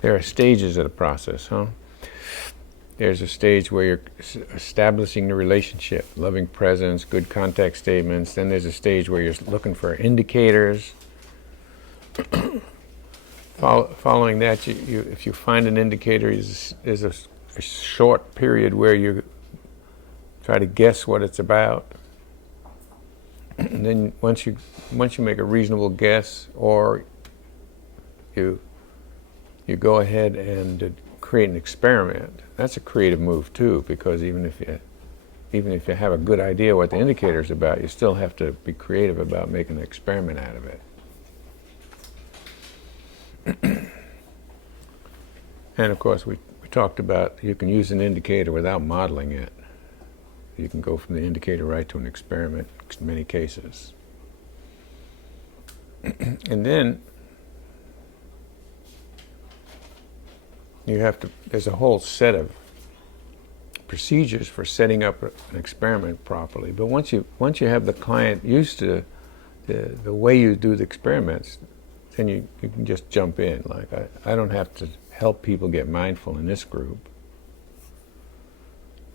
There are stages of the process, huh? There's a stage where you're establishing the relationship, loving presence, good contact statements. Then there's a stage where you're looking for indicators. Following that, if you find an indicator, is a short period where you try to guess what it's about. And then once you make a reasonable guess, or you go ahead and create an experiment. That's a creative move too, because even if you have a good idea what the indicator is about, you still have to be creative about making an experiment out of it. And of course, we talked about you can use an indicator without modeling it. You can go from the indicator right to an experiment in many cases. And then there's a whole set of procedures for setting up an experiment properly. But once you have the client used to the way you do the experiments, then you can just jump in. Like I don't have to help people get mindful in this group.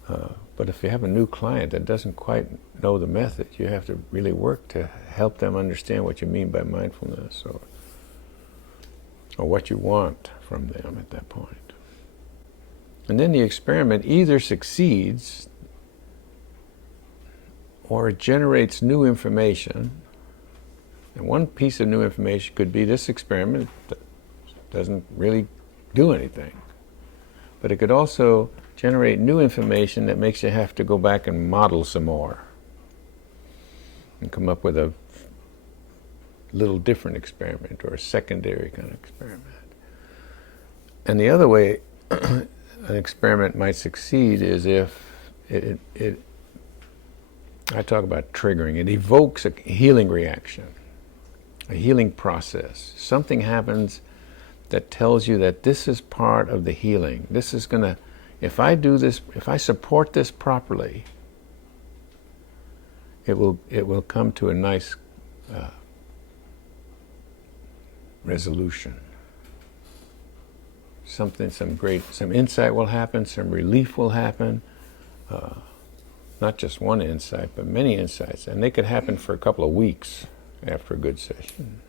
But if you have a new client that doesn't quite know the method, you have to really work to help them understand what you mean by mindfulness, or what you want from them at that point. And then the experiment either succeeds or it generates new information. And one piece of new information could be this experiment doesn't really do anything. But it could also generate new information that makes you have to go back and model some more and come up with a little different experiment or a secondary kind of experiment. And the other way an experiment might succeed is if I talk about triggering, it evokes a healing reaction, a healing process. Something happens that tells you that this is part of the healing. This is gonna, if I do this, if I support this properly, it will come to a nice resolution. Some insight will happen, some relief will happen. Not just one insight, but many insights. And they could happen for a couple of weeks after a good session.